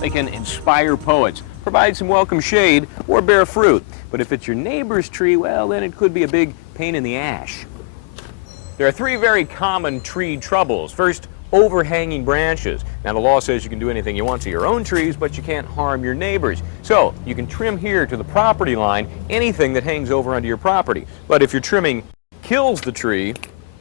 They can inspire poets, provide some welcome shade, or bear fruit. But if it's your neighbor's tree, well, then it could be a big pain in the ash. There are three very common tree troubles. First, overhanging branches. Now, the law says you can do anything you want to your own trees, but you can't harm your neighbors. So, you can trim here to the property line anything that hangs over onto your property. But if your trimming kills the tree,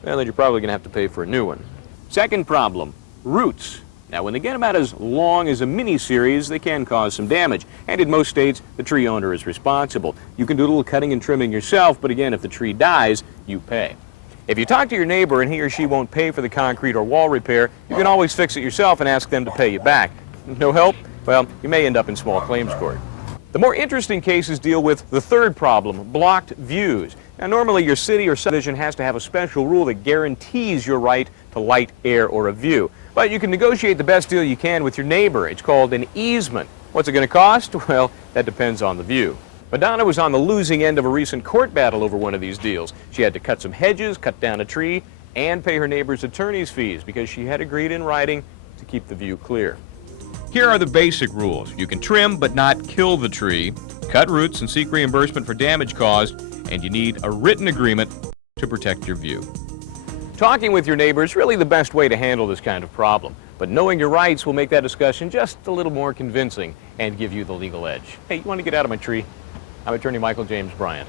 well, then you're probably going to have to pay for a new one. Second problem, roots. Now, when they get about as long as a mini-series, they can cause some damage. And in most states, the tree owner is responsible. You can do a little cutting and trimming yourself, but again, if the tree dies, you pay. If you talk to your neighbor and he or she won't pay for the concrete or wall repair, you can always fix it yourself and ask them to pay you back. No help? Well, you may end up in small claims court. The more interesting cases deal with the third problem, blocked views. Now, normally your city or subdivision has to have a special rule that guarantees your right to light, air, or a view. But you can negotiate the best deal you can with your neighbor. It's called an easement. What's it going to cost? Well, that depends on the view. Madonna was on the losing end of a recent court battle over one of these deals. She had to cut some hedges, cut down a tree, and pay her neighbor's attorney's fees because she had agreed in writing to keep the view clear. Here are the basic rules. You can trim but not kill the tree, cut roots and seek reimbursement for damage caused, and you need a written agreement to protect your view. Talking with your neighbor is really the best way to handle this kind of problem, but knowing your rights will make that discussion just a little more convincing and give you the legal edge. Hey, you want to get out of my tree? I'm attorney Michael James Bryant.